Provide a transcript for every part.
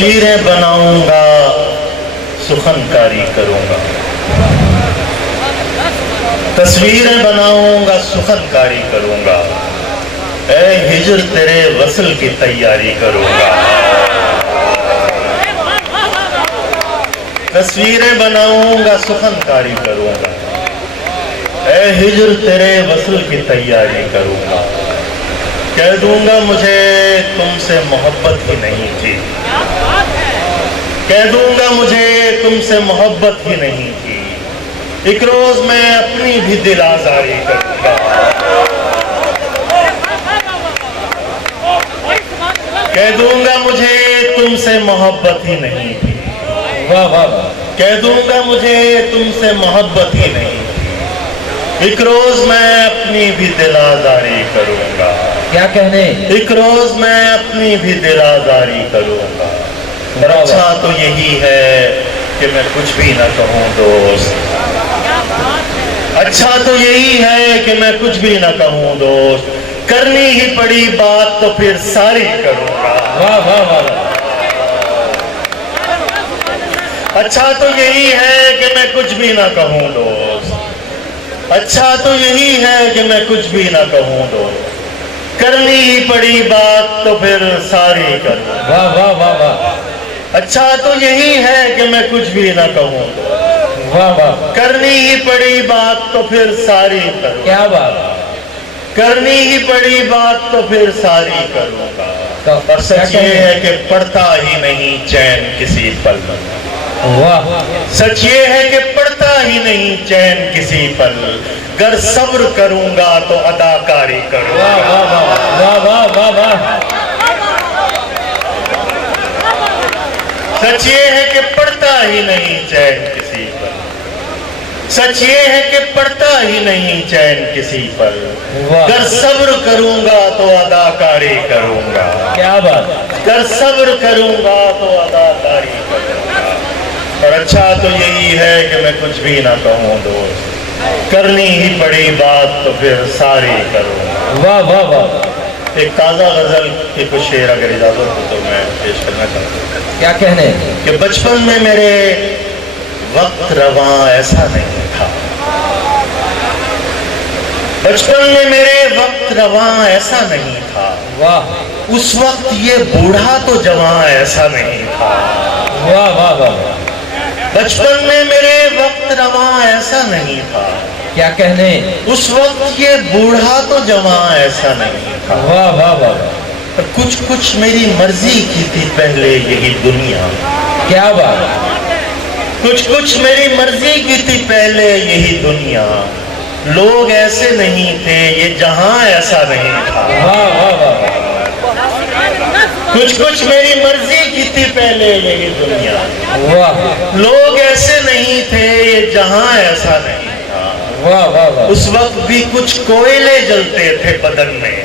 तस्वीरें बनाऊंगा, सुखनकारी करूंगा। तस्वीरें बनाऊंगा, सुखनकारी करूंगा। ऐ हिजर तेरे वसल की तैयारी करूंगा। तस्वीरें बनाऊंगा, सुखनकारी करूंगा। ऐ हिजर तेरे वसल की तैयारी करूंगा। कह दूंगा मुझे तुमसे मोहब्बत ही नहीं थी। कह दूंगा मुझे तुमसे मोहब्बत ही नहीं थी। एक रोज मैं अपनी भी दिल आजारी करूंगा। कह दूंगा मुझे तुमसे मोहब्बत ही नहीं थी। वाह वाह। कह दूंगा मुझे तुमसे मोहब्बत ही नहीं थी। एक रोज मैं अपनी भी दिल आजारी करूंगा। क्या कहने? एक रोज मैं अपनी भी दिल आजारी करूंगा। और अच्छा तो यही है कि मैं कुछ भी ना कहूँ दोस्त। अच्छा तो यही है कि मैं कुछ भी ना कहूँ दोस्त। करनी ही पड़ी बात तो फिर सारी करूंगा। वाह वाह वाह। अच्छा तो यही है कि मैं कुछ भी ना कहूँ दोस्त। अच्छा तो यही है कि मैं कुछ भी ना कहूँ दोस्त। करनी ही पड़ी बात तो फिर सारी करूंगा। वाह वाह वाह वाह। अच्छा तो यही है कि मैं कुछ भी ना कहूँ दोस्त। वाह वाह। करनी ही पड़ी बात तो फिर सारी करूंगा। क्या बात। करनी ही पड़ी बात तो फिर सारी करूंगा। और सच ये है कि पड़ता ही नहीं चैन किसी पल। वाह। सच ये है कि पड़ता ही नहीं चैन किसी पल। गर सब्र करूंगा तो अदाकारी करूंगा। वाह वाह वाह वाह वाह। सच ये है कि पड़ता ही नहीं चैन किसी पल। सच ये है कि पड़ता ही नहीं चैन किसी पल। गर सब्र करूंगा तो अदाकारी करूंगा। क्या बात। गर सब्र करूंगा तो अदाकारी करूंगा। और अच्छा तो यही है कि मैं कुछ भी ना कहूँ दोस्त। करनी ही पड़ी बात तो फिर सारी करूंगा। वाह वाह वाह। एक ताजा गजल के कुछ शेर अगर इजाजत हो तो मैं पेश करना चाहता हूँ। क्या कहने? कि बचपन में मेरे वक्त रवां ऐसा नहीं था। बचपन में मेरे वक्त रवां ऐसा नहीं था। वाह। उस वक्त ये बूढ़ा तो जवां ऐसा नहीं था। वाह वाह वाह। बचपन में मेरे वक्त रवां ऐसा नहीं था। क्या कहने? उस वक्त ये बूढ़ा तो जवां ऐसा नहीं था। वाह वाह वाह। पर कुछ कुछ मेरी मर्जी की थी पहले यही दुनिया। क्या बात। कुछ कुछ मेरी मर्जी की थी पहले यही दुनिया। लोग ऐसे नहीं थे, ये जहां ऐसा नहीं था। वाह वाह वाह। कुछ कुछ मेरी मर्जी की थी पहले यही दुनिया। वाह। लोग ऐसे नहीं थे, ये जहां ऐसा नहीं था। वाह वाह वाह। उस वक्त भी कुछ कोयले जलते थे बदन में।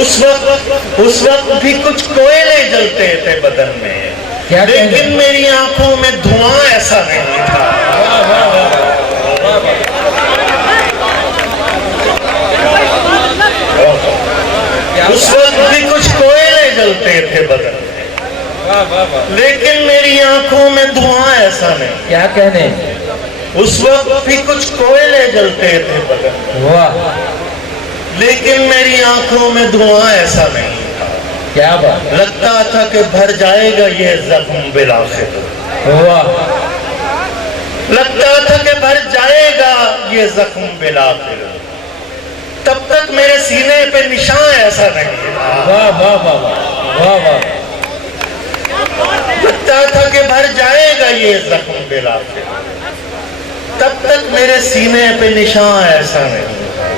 उस वक्त भी कुछ कोयले जलते थे बदन में। क्या लेकिन मेरी आंखों में धुआं ऐसा नहीं था। वाह वाह वाह। उस वक्त भी कुछ कोयले जलते थे बदन में। वाह वाह वाह। लेकिन मेरी आंखों में धुआं ऐसा नहीं। क्या कहने? उस वक्त भी कुछ कोयले जलते थे बदन में। वाह। लेकिन मेरी आंखों में धुआं ऐसा नहीं था। क्या बात। लगता था कि भर जाएगा ये जख्म बिलाखिर। वाह। लगता था कि भर जाएगा ये जख्म बिलाखिर। तब तक मेरे सीने पे निशान ऐसा नहीं था। वाह वाह वाह वाह वाह। लगता था कि भर जाएगा ये जख्म बिलाखिर। तब तक मेरे सीने पे निशान ऐसा नहीं था।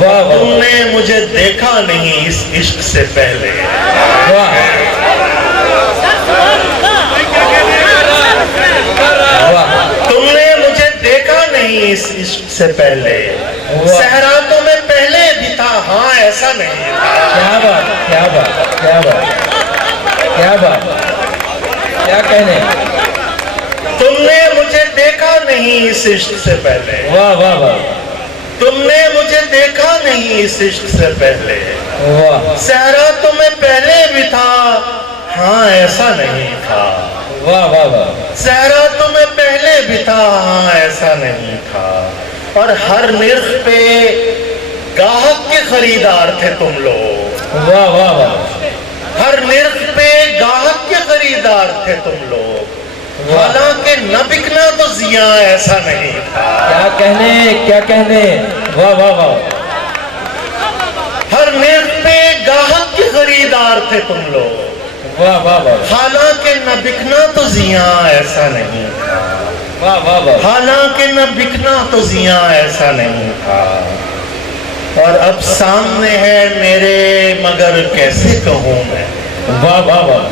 वाह वाह। तुमने मुझे देखा नहीं इस इश्क से पहले। वाह। तुमने मुझे देखा नहीं इस इश्क से पहले। सहरा तो मैं पहले भी था, हाँ ऐसा नहीं था। क्या बात। क्या बात। क्या बात। क्या बात। क्या कहने? तुमने मुझे देखा नहीं इस इश्क से पहले। वाह वाह वाह। तुमने मुझे देखा नहीं इस इश्क से पहले। वाह सहरा तो मैं पहले भी था, हाँ ऐसा नहीं था। वाह वाह वाह सहरा तो मैं पहले भी था, हाँ ऐसा नहीं था। और हर निर्ख पे गाहक के खरीदार थे तुम लोग। वाह वाह वाह हर निर्ख पे गाहक के खरीदार थे तुम लोग। हालांकि न बिकना तो जिया ऐसा नहीं था। क्या कहने वाह वाह वाह हर निर्ख पे गाहक के खरीदार थे तुम लोग। वाह वाह वाह हालांकि न बिकना तो जिया ऐसा नहीं था। वाह वाह वाह हालांकि न बिकना तो जिया ऐसा नहीं था। और अब सामने है मेरे मगर कैसे कहूँ मैं। वाह वाह वाह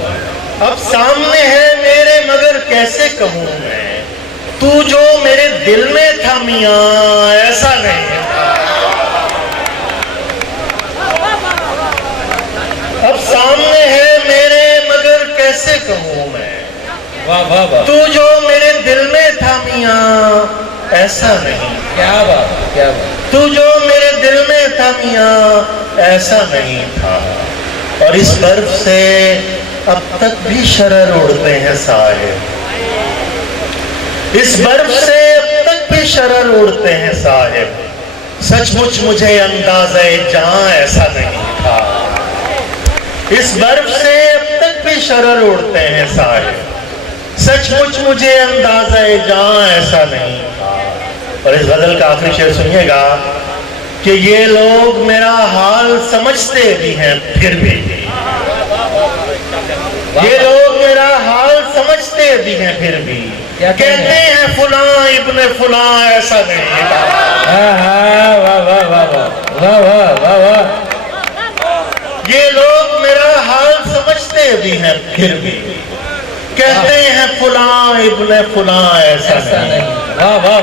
अब सामने है मेरे मगर कैसे कहूँ मैं। तू जो मेरे दिल में था मियाँ ऐसा नहीं था। अब सामने है मेरे मगर कैसे कहूँ मैं। वाह वाह वाह तू जो मेरे दिल में था मियाँ ऐसा नहीं। क्या बात तू जो मेरे दिल में था मियाँ ऐसा नहीं था। और इस बर्फ से अब तक भी शरर उड़ते हैं साहिब। इस बर्फ से अब तक भी शरर उड़ते हैं साहिब। सचमुच मुझे अंदाज़े जहां ऐसा नहीं था। इस बर्फ से अब तक भी शरर उड़ते हैं साहिब। सचमुच मुझे अंदाज़े जहां ऐसा नहीं था। और इस गजल का आखिरी शेर सुनिएगा कि ये लोग मेरा हाल समझते भी हैं फिर भी। ये लोग मेरा हाल समझते भी हैं फिर भी। कहते हैं फुला इब्ने फुला ऐसा नहीं था। वाह वाह वाह वाह वाह वाह वाह ये लोग मेरा हाल समझते भी हैं फिर भी। कहते हैं फुला इब्ने फुला ऐसा नहीं। वाह वाह